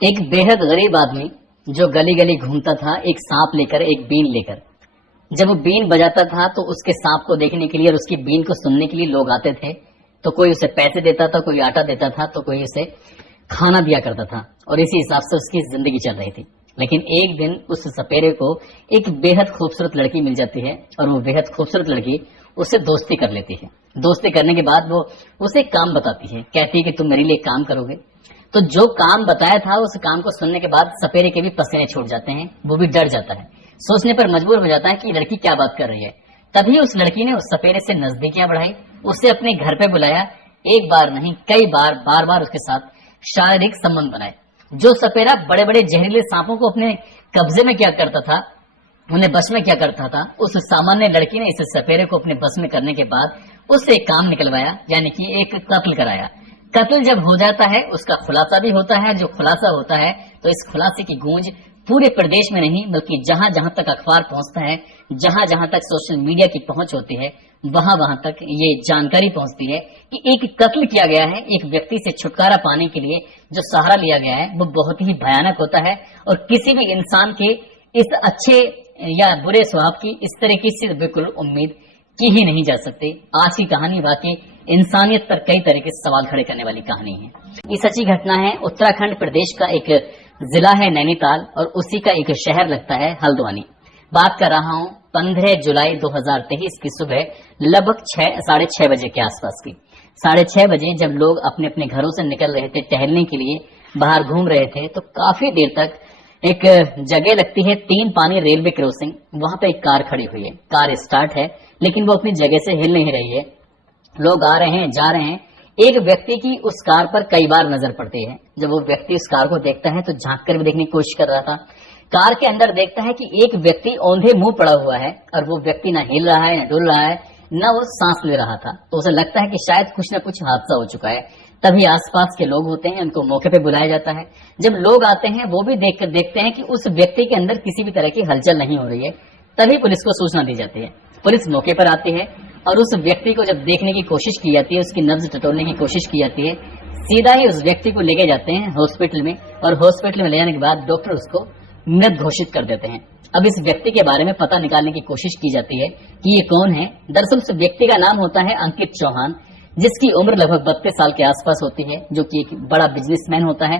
एक बेहद गरीब आदमी जो गली गली घूमता था एक सांप लेकर, एक बीन लेकर। जब वो बीन बजाता था तो उसके सांप को देखने के लिए और उसकी बीन को सुनने के लिए लोग आते थे। तो कोई उसे पैसे देता था, कोई आटा देता था, तो कोई उसे खाना दिया करता था और इसी हिसाब से उसकी जिंदगी चल रही थी। लेकिन एक दिन उस सपेरे को एक बेहद खूबसूरत लड़की मिल जाती है और वो बेहद खूबसूरत लड़की उससे दोस्ती कर लेती है। दोस्ती करने के बाद वो उसे काम बताती है, कहती है कि तुम मेरे लिए काम करोगे। तो जो काम बताया था उस काम को सुनने के बाद सपेरे के भी पसीने छूट जाते हैं, वो भी डर जाता है, सोचने पर मजबूर हो जाता है कि लड़की क्या बात कर रही है। तभी उस लड़की ने उस सपेरे से नजदीकियां बढ़ाई, उसे अपने घर पे बुलाया, एक बार नहीं कई बार, बार बार उसके साथ शारीरिक संबंध बनाए। जो सपेरा बड़े बड़े जहरीले सांपों को अपने कब्जे में क्या करता था, उन्हें बस में क्या करता था, उस सामान्य लड़की ने इस सपेरे को अपने बस में करने के बाद उससे एक काम निकलवाया, यानी कि एक कत्ल कराया। कत्ल जब हो जाता है उसका खुलासा भी होता है। जो खुलासा होता है तो इस खुलासे की गूंज पूरे प्रदेश में नहीं बल्कि जहां जहां तक अखबार पहुंचता है, जहां जहां तक सोशल मीडिया की पहुंच होती है, वहां वहां तक ये जानकारी पहुंचती है कि एक कत्ल किया गया है। एक व्यक्ति से छुटकारा पाने के लिए जो सहारा लिया गया है वो बहुत ही भयानक होता है और किसी भी इंसान के इस अच्छे या बुरे स्वभाव की इस तरीके से बिल्कुल उम्मीद की ही नहीं जा सकती। आज की कहानी वाकई इंसानियत पर कई तरह के सवाल खड़े करने वाली कहानी है। ये सच्ची घटना है। उत्तराखंड प्रदेश का एक जिला है नैनीताल और उसी का एक शहर लगता है हल्द्वानी। बात कर रहा हूँ 15 जुलाई 2023 की सुबह लगभग 6-6:30 बजे के आसपास की। 6:30 बजे जब लोग अपने अपने घरों से निकल रहे थे, टहलने के लिए बाहर घूम रहे थे, तो काफी देर तक एक जगह लगती है 3 पानी रेलवे क्रॉसिंग, वहां पे एक कार खड़ी हुई है। कार स्टार्ट है लेकिन वो अपनी जगह से हिल नहीं रही है। लोग आ रहे हैं, जा रहे हैं। एक व्यक्ति की उस कार पर कई बार नजर पड़ती है। जब वो व्यक्ति उस कार को देखता है तो झांक कर भी देखने की कोशिश कर रहा था। कार के अंदर देखता है कि एक व्यक्ति औंधे मुंह पड़ा हुआ है और वो व्यक्ति ना हिल रहा है, ना डुल रहा है, न वो सांस ले रहा था। तो उसे लगता है कि शायद कुछ न कुछ हादसा हो चुका है। तभी आसपास के लोग होते हैं, उनको मौके पे बुलाया जाता है। जब लोग आते हैं वो भी देखते हैं कि उस व्यक्ति के अंदर किसी भी तरह की हलचल नहीं हो रही है। तभी पुलिस को सूचना दी जाती है। पुलिस मौके पर आती है और उस व्यक्ति को जब देखने की कोशिश की जाती है, उसकी नब्ज टटोलने की कोशिश की जाती है, सीधा ही उस व्यक्ति को लेके जाते हैं हॉस्पिटल में और हॉस्पिटल में ले जाने के बाद डॉक्टर उसको मृत घोषित कर देते हैं। अब इस व्यक्ति के बारे में पता निकालने की कोशिश की जाती है कि ये कौन है। दरअसल उस व्यक्ति का नाम होता है अंकित चौहान, जिसकी उम्र लगभग 32 साल के आसपास होती है, जो कि एक बड़ा बिजनेसमैन होता है।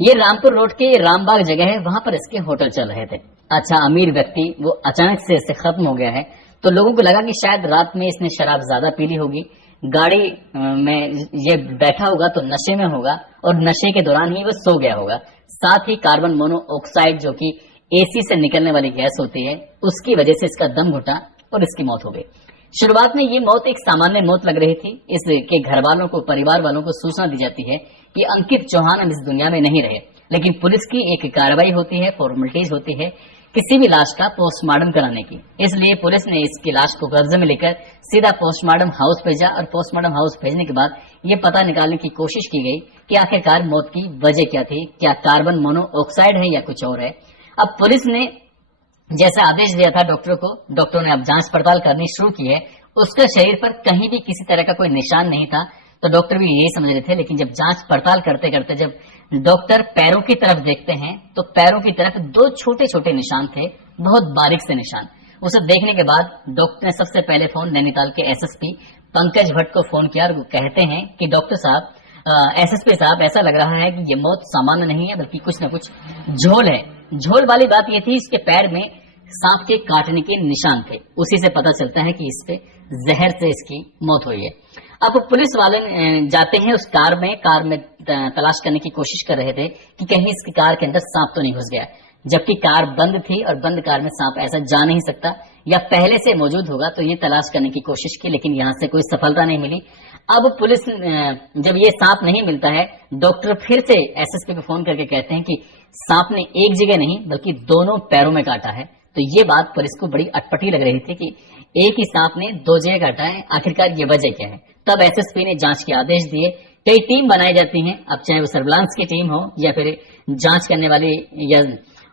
ये रामपुर रोड के रामबाग जगह है, वहां पर इसके होटल चल रहे थे। अच्छा अमीर व्यक्ति, वो अचानक से इससे खत्म हो गया है। तो लोगों को लगा कि शायद रात में इसने शराब ज्यादा पी ली होगी, गाड़ी में ये बैठा होगा तो नशे में होगा और नशे के दौरान ही वो सो गया होगा। साथ ही कार्बन मोनोऑक्साइड जो कि एसी से निकलने वाली गैस होती है, उसकी वजह से इसका दम घुटा और इसकी मौत हो गई। शुरुआत में ये मौत एक सामान्य मौत लग रही थी। इसके घर वालों को, परिवार वालों को सूचना दी जाती है कि अंकित चौहान अब इस दुनिया में नहीं रहे। लेकिन पुलिस की एक कार्रवाई होती है, फॉर्मेलिटीज होती है किसी भी लाश का पोस्टमार्टम कराने की। इसलिए पुलिस ने इसकी लाश को कब्जे में लेकर सीधा पोस्टमार्टम हाउस भेजा और पोस्टमार्टम हाउस भेजने के बाद ये पता निकालने की कोशिश की गई कि आखिरकार मौत की वजह क्या थी, क्या कार्बन मोनोऑक्साइड है या कुछ और है। अब पुलिस ने जैसा आदेश दिया था डॉक्टर को, डॉक्टरों ने अब जांच पड़ताल करनी शुरू की है। उसका शरीर पर कहीं भी किसी तरह का कोई निशान नहीं था, तो डॉक्टर भी यही समझ रहे थे। लेकिन जब जांच पड़ताल करते करते जब डॉक्टर पैरों की तरफ देखते हैं तो पैरों की तरफ 2 छोटे छोटे निशान थे, बहुत बारीक से निशान। उसे देखने के बाद डॉक्टर ने सबसे पहले फोन नैनीताल के एसएसपी पंकज भट्ट को फोन किया और वो कहते हैं कि डॉक्टर साहब, एसएसपी साहब, ऐसा लग रहा है कि ये मौत सामान्य नहीं है बल्कि कुछ न कुछ झोल है। झोल वाली बात ये थी, इसके पैर में सांप के काटने के निशान थे। उसी से पता चलता है कि इस पे जहर से इसकी मौत हुई है। अब पुलिस वाले जाते हैं उस कार में तलाश करने की कोशिश कर रहे थे कि कहीं इसकी कार के अंदर सांप तो नहीं घुस गया, जबकि कार बंद थी और बंद कार में सांप ऐसा जा नहीं सकता, या पहले से मौजूद होगा। तो ये तलाश करने की कोशिश की लेकिन यहाँ से कोई सफलता नहीं मिली। अब पुलिस जब ये सांप नहीं मिलता है, डॉक्टर फिर से एसएसपी को फोन करके कहते हैं कि सांप ने एक जगह नहीं बल्कि दोनों पैरों में काटा है। तो ये बात पुलिस को बड़ी अटपटी लग रही थी कि एक ही सांप ने 2 जगह काटा है, आखिरकार ये वजह क्या है। तब एसएसपी ने जांच के आदेश दिए। कई टीम बनाई जाती हैं, अब चाहे वो सर्विलांस की टीम हो या फिर जांच करने वाली या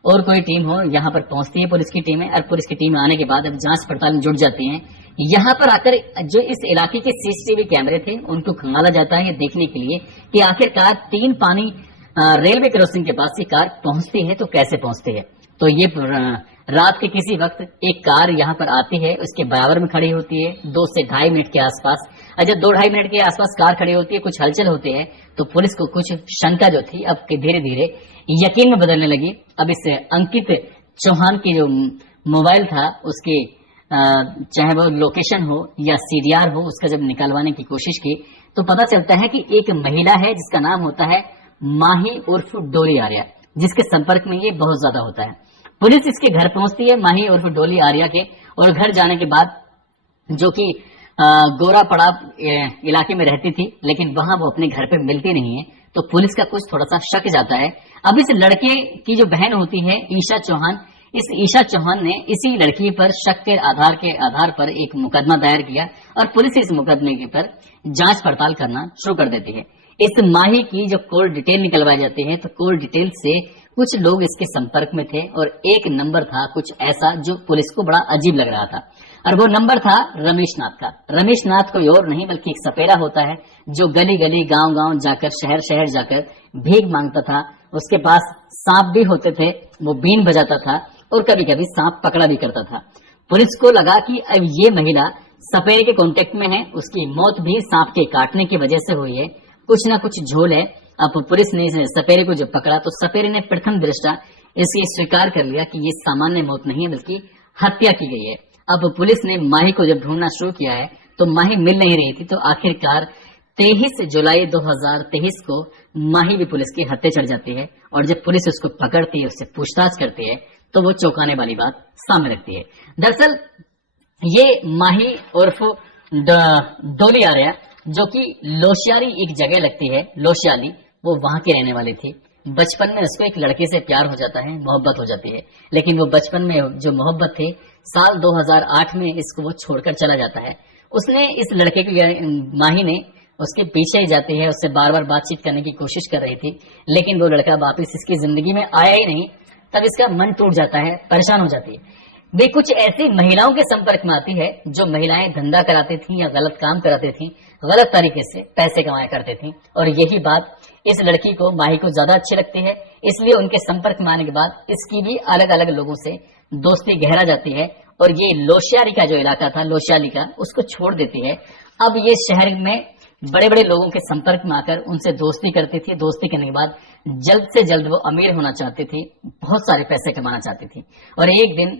और कोई टीम हो, यहाँ पर पहुंचती है पुलिस की टीमें और पुलिस की टीम आने के बाद अब जांच पड़ताल में जुट जाती हैं। यहाँ पर आकर जो इस इलाके के सीसीटीवी कैमरे थे उनको खंगाला जाता है ये देखने के लिए कि आखिरकार 3 पानी रेलवे क्रॉसिंग के पास ये कार पहुंचती है तो कैसे पहुंचती है? तो ये रात के किसी वक्त एक कार यहाँ पर आती है, उसके बराबर में खड़ी होती है 2 से ढाई मिनट के आसपास। जब 2-2.5 मिनट के आसपास कार खड़ी होती है, कुछ हलचल होती है, तो पुलिस को कुछ शंका जो थी अब धीरे धीरे यकीन में बदलने लगी। अब इस अंकित चौहान की जो मोबाइल था उसके चाहे वो लोकेशन हो या सीडीआर हो, उसका जब निकलवाने की कोशिश की तो पता चलता है कि एक महिला है जिसका नाम होता है माही उर्फ डोली आर्या, जिसके संपर्क में ये बहुत ज्यादा होता है। पुलिस इसके घर पहुंचती है माही उर्फ डोली आर्या के, और घर जाने के बाद जो कि गोरापड़ा इलाके में रहती थी, लेकिन वहां वो अपने घर पे मिलती नहीं है, तो पुलिस का कुछ थोड़ा सा शक जाता है। अब इस लड़के की जो बहन होती है ईशा चौहान, इस ईशा चौहान ने इसी लड़की पर शक के आधार पर एक मुकदमा दायर किया और पुलिस इस मुकदमे के पर जांच पड़ताल करना शुरू कर देती है। इस माही की जो कॉल डिटेल निकलवाई जाती है तो कॉल डिटेल से कुछ लोग इसके संपर्क में थे और एक नंबर था कुछ ऐसा जो पुलिस को बड़ा अजीब लग रहा था, और वो नंबर था रमेश नाथ का। रमेश नाथ कोई और नहीं बल्कि एक सपेरा होता है जो गली गली गांव गांव जाकर शहर शहर जाकर भीख मांगता था। उसके पास सांप भी होते थे, वो बीन बजाता था और कभी कभी सांप पकड़ा भी करता था। पुलिस को लगा कि अब ये महिला सपेरे के कांटेक्ट में है, उसकी मौत भी सांप के काटने की वजह से हुई है, कुछ ना कुछ झोल है। अब पुलिस ने इस सपेरे को जब पकड़ा तो सपेरे ने प्रथम दृष्टा इसे स्वीकार कर लिया कि ये सामान्य मौत नहीं है बल्कि हत्या की गई है। अब पुलिस ने माही को जब ढूंढना शुरू किया है तो माही मिल नहीं रही थी, तो आखिरकार 23 जुलाई 2023 को माही भी पुलिस की हत्या चढ़ जाती है, और जब पुलिस उसको पकड़ती है, उससे पूछताछ करती है, तो वो चौंकाने वाली बात सामने रखती है। दरअसल ये माही उर्फ डोली आर्या, जो कि लोशियारी एक जगह लगती है लोशियाली, वो वहां की रहने वाली थी। बचपन में उसको एक लड़के से प्यार हो जाता है, मोहब्बत हो जाती है, लेकिन वो बचपन में जो मोहब्बत थी साल 2008 में इसको वो छोड़कर चला जाता है। उसने इस लड़के को, माही ने उसके पीछे ही जाती है, उससे बार बार बातचीत करने की कोशिश कर रही थी, लेकिन वो लड़का वापिस इसकी जिंदगी में आया ही नहीं। तब इसका मन टूट जाता है, परेशान हो जाती है। वे कुछ ऐसी महिलाओं के संपर्क में आती है जो महिलाएं धंधा कराती थी या गलत काम कराती थी, गलत तरीके से पैसे कमाया करती थी, और यही बात इस लड़की को, माही को ज्यादा अच्छी लगती है। इसलिए उनके संपर्क में आने के बाद इसकी भी अलग अलग लोगों से दोस्ती गहरा जाती है, और ये लोशियारी का जो इलाका था लोशियाली का, उसको छोड़ देती है। अब ये शहर में बड़े बड़े लोगों के संपर्क में आकर उनसे दोस्ती करती थी। दोस्ती करने के बाद जल्द से जल्द वो अमीर होना चाहती थी, बहुत सारे पैसे कमाना चाहती थी। और एक दिन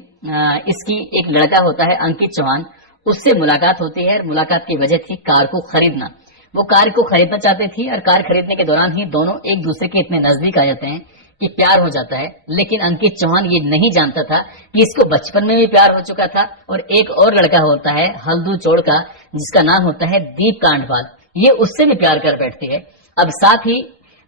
इसकी एक लड़का होता है अंकित चौहान, उससे मुलाकात होती है। मुलाकात की वजह थी कार को खरीदना। वो कार को खरीदना चाहती थी और कार खरीदने के दौरान ही दोनों एक दूसरे के इतने नजदीक आ जाते हैं कि प्यार हो जाता है। लेकिन अंकित चौहान ये नहीं जानता था कि इसको बचपन में भी प्यार हो चुका था, और एक और लड़का होता है हल्दू चोड़ का, जिसका नाम होता है दीप कांडपाल, ये उससे भी प्यार कर बैठती है। अब साथ ही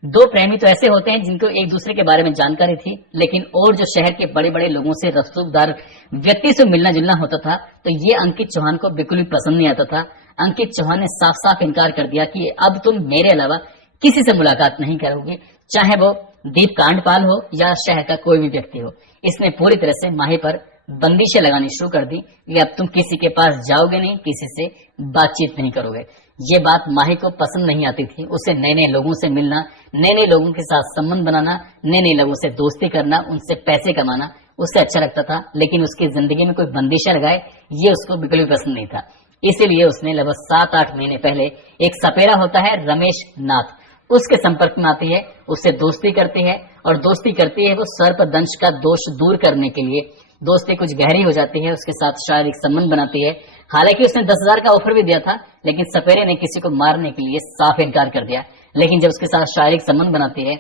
दो प्रेमी तो ऐसे होते हैं जिनको एक दूसरे के बारे में जानकारी थी, लेकिन और जो शहर के बड़े बड़े लोगों से, रसूखदार व्यक्ति से मिलना जुलना होता था, तो ये अंकित चौहान को बिल्कुल भी पसंद नहीं आता था। अंकित चौहान ने साफ साफ इनकार कर दिया कि अब तुम मेरे अलावा किसी से मुलाकात नहीं करोगे, चाहे वो दीप कांडपाल हो या शहर का कोई भी व्यक्ति हो। इसने पूरी तरह से माही पर बंदिशें लगानी शुरू कर दी कि अब तुम किसी के पास जाओगे नहीं, किसी से बातचीत नहीं करोगे। ये बात माही को पसंद नहीं आती थी। उसे नए नए लोगों से मिलना, नए नए लोगों के साथ संबंध बनाना, नए नए लोगों से दोस्ती करना, उनसे पैसे कमाना उससे अच्छा लगता था, लेकिन उसकी जिंदगी में कोई बंदिशें लगाए ये उसको बिल्कुल भी पसंद नहीं था। इसीलिए उसने लगभग 7-8 महीने पहले एक सपेरा होता है रमेश नाथ, उसके संपर्क में आती है, उससे दोस्ती करती है, और दोस्ती करती है वो सर्पदंश का दोष दूर करने के लिए। दोस्ती कुछ गहरी हो जाती है, उसके साथ शारीरिक संबंध बनाती है। हालांकि उसने 10,000 का ऑफर भी दिया था, लेकिन सपेरे ने किसी को मारने के लिए साफ इनकार कर दिया। लेकिन जब उसके साथ शारीरिक संबंध बनाती है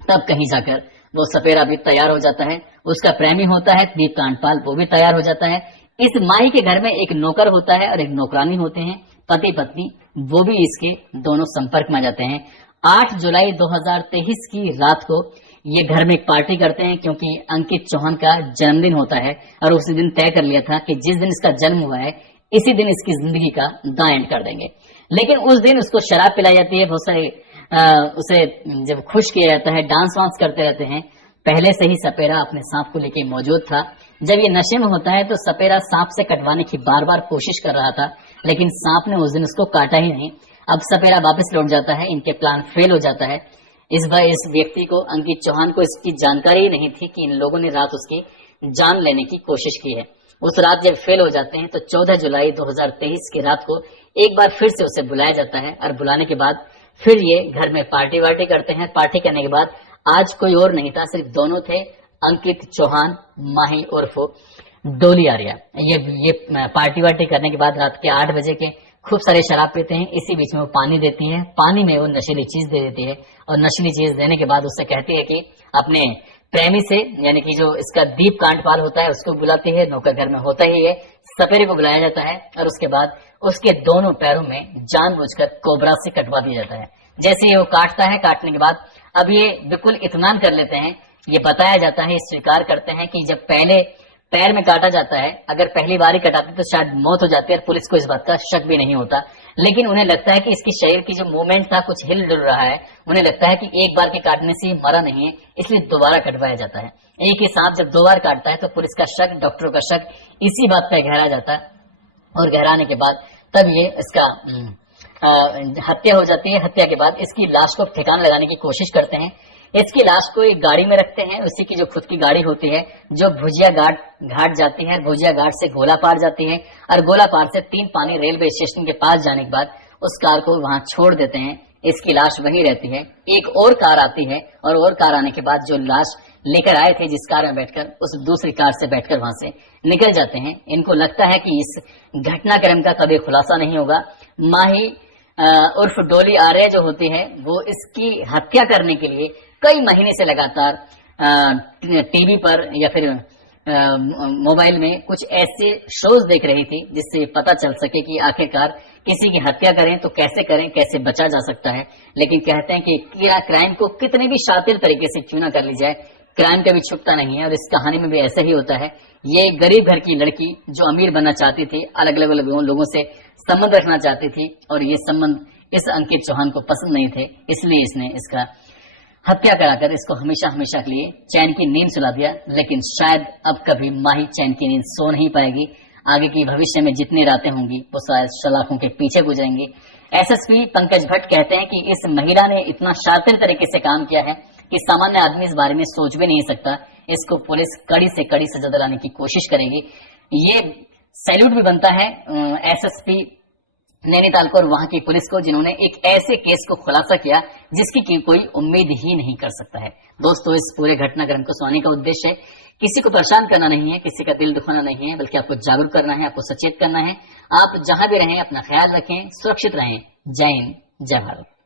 तब कहीं जाकर वो सपेरा भी तैयार हो जाता है। उसका प्रेमी होता है दीप कांडपाल, वो भी तैयार हो जाता है। इस माही के घर में एक नौकर होता है और एक नौकरानी होते हैं, पति पत्नी, वो भी इसके दोनों संपर्क में आ जाते हैं। 8 जुलाई 2023 की रात को ये घर में एक पार्टी करते हैं, क्योंकि अंकित चौहान का जन्मदिन होता है, और उसी दिन तय कर लिया था कि जिस दिन इसका जन्म हुआ है इसी दिन इसकी जिंदगी का द एंड कर देंगे। लेकिन उस दिन उसको शराब पिलाई जाती है, बहुत सारे उसे जब खुश किया जाता है, डांस वांस करते रहते हैं। पहले से ही सपेरा अपने सांप को लेके मौजूद था। जब ये नशे में होता है तो सपेरा सांप से कटवाने की बार बार कोशिश कर रहा था, लेकिन सांप ने उस दिन उसको काटा ही नहीं। अब सपेरा वापस लौट जाता है, इनके प्लान फेल हो जाता है। इस व्यक्ति को, अंकित चौहान को, इसकी जानकारी ही नहीं थी कि इन लोगों ने रात उसकी जान लेने की कोशिश की है। उस रात जब फेल हो जाते हैं तो 14 जुलाई 2023 की रात को एक बार फिर से उसे बुलाया जाता है और बुलाने के बाद फिर ये घर में पार्टी वार्टी करते हैं। पार्टी करने के बाद आज कोई और नहीं था, सिर्फ दोनों थे, अंकित चौहान, माही उर्फ डोली आर्या। ये पार्टी वार्टी करने के बाद रात के 8 बजे के खूब सारे शराब पीते हैं। इसी बीच में वो पानी देती है, पानी में वो नशीली चीज दे देती है और नशीली चीज देने के बाद उससे कहती है कि अपने प्रेमी से, यानी कि जो इसका दीप कांडपाल होता है उसको बुलाती है, नौकर घर में होता ही है, सपेरे को बुलाया जाता है और उसके बाद उसके दोनों पैरों में जानबूझकर कोबरा से कटवा दिया जाता है। जैसे ही वो काटता है, काटने के बाद अब ये बिल्कुल इत्मीनान कर लेते हैं। ये बताया जाता है, स्वीकार करते हैं कि जब पहले पैर में काटा जाता है, अगर पहली बार ही कटाते तो शायद मौत हो जाती है और पुलिस को इस बात का शक भी नहीं होता, लेकिन उन्हें लगता है कि इसकी शरीर की जो मूवमेंट था कुछ हिल डुल रहा है। उन्हें लगता है कि एक बार के काटने से मरा नहीं है, इसलिए दोबारा कटवाया जाता है। एक ही सांप जब 2 बार काटता है तो पुलिस का शक, डॉक्टरों का शक इसी बात पर गहरा जाता है और गहराने के बाद तब ये इसका हत्या हो जाती है। हत्या के बाद इसकी लाश को ठिकाना लगाने की कोशिश करते हैं। इसकी लाश को एक गाड़ी में रखते हैं, उसी की जो खुद की गाड़ी होती है, जो भुजिया घाट जाती है, भुजिया घाट से गोलापार जाती है और गोलापार से 3 पानी रेलवे स्टेशन के पास जाने के बाद उस कार को वहां छोड़ देते हैं। इसकी लाश वहीं रहती है। एक और कार आती है और कार आने के बाद जो लाश लेकर आए थे जिस कार में बैठकर, उस दूसरी कार से बैठकर वहां से निकल जाते हैं। इनको लगता है कि इस घटनाक्रम का कभी खुलासा नहीं होगा। माही उर्फ डोली आर्या जो होती है वो इसकी हत्या करने के लिए कई महीने से लगातार टीवी पर या फिर मोबाइल में कुछ ऐसे शोज देख रही थी जिससे पता चल सके कि आखिरकार किसी की हत्या करें तो कैसे करें, कैसे बचा जा सकता है। लेकिन कहते हैं कि क्राइम को कितने भी शातिर तरीके से क्यों ना कर ली जाए, क्राइम कभी छुपता नहीं है। और इस कहानी में भी ऐसा ही होता है। ये गरीब घर की लड़की जो अमीर बनना चाहती थी, अलग अलग लोगों से संबंध रखना चाहती थी और ये संबंध इस अंकित चौहान को पसंद नहीं थे, इसलिए इसने इसका हत्या कराकर इसको हमेशा हमेशा के लिए चैन की नींद सुला दिया। लेकिन शायद अब कभी माही चैन की नींद सो नहीं पाएगी। आगे की भविष्य में जितनी रातें होंगी वो शायद सलाखों के पीछे गुजरेंगी। एसएसपी पंकज भट्ट कहते हैं कि इस महिला ने इतना शातिर तरीके से काम किया है कि सामान्य आदमी इस बारे में सोच भी नहीं सकता। इसको पुलिस कड़ी से कड़ी सजा दिलाने की कोशिश करेगी। ये सैल्यूट भी बनता है एसएसपी नैनीताल को और वहां की पुलिस को, जिन्होंने एक ऐसे केस को खुलासा किया जिसकी कोई उम्मीद ही नहीं कर सकता है। दोस्तों, इस पूरे घटनाक्रम को सुनाने का उद्देश्य है किसी को परेशान करना नहीं है, किसी का दिल दुखाना नहीं है, बल्कि आपको जागरूक करना है, आपको सचेत करना है। आप जहां भी रहें अपना ख्याल रखें, सुरक्षित रहें। जय हिंद, जय भारत।